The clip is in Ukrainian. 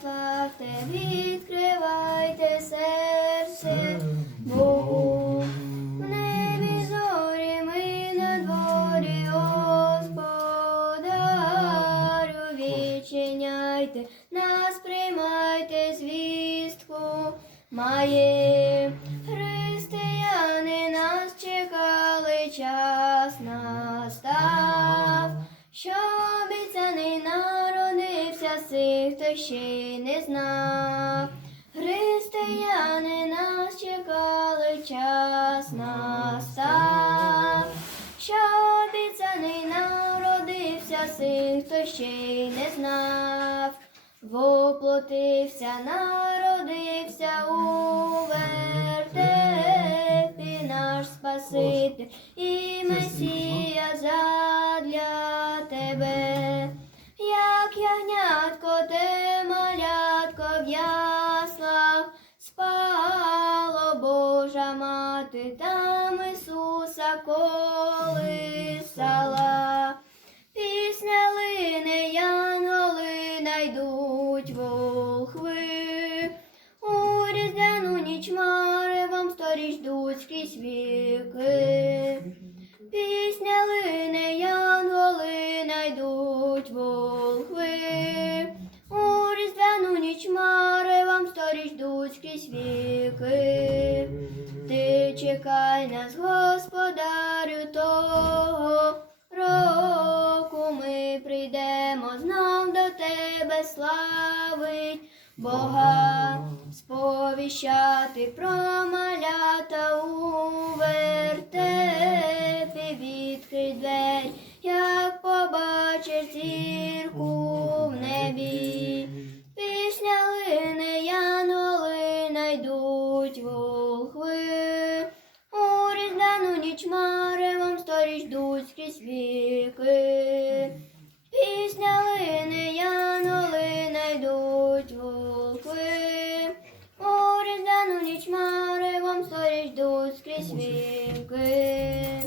славте, відкривайте серце Богу. В небі зорі ми на дворі Господарю відчиняйте, нас приймайте звістку. Має християни нас чекали, час настав, що сих, хто ще й не знав. Християни нас чекали, час настав, що обіцяний народився син, хто ще й не знав. Воплотився, народився у вертепі наш Спаситель і Месія задля тебе. В яслах спало Божа мати, там Ісуса колисала. Пісня лине, янголи найдуть волхви. У різдвяну ніч мари вам сторіч ждуть скрізь віки. Пісня лине, віки. Ти чекай нас, господарю, того року ми прийдемо знов до тебе славить Бога, сповіщати про малята ніч сторіч дуть скрізь віки. Пісня лини, янули найдуть волки, У різдвяну ніч маревом сторіч дуть скрізь віки.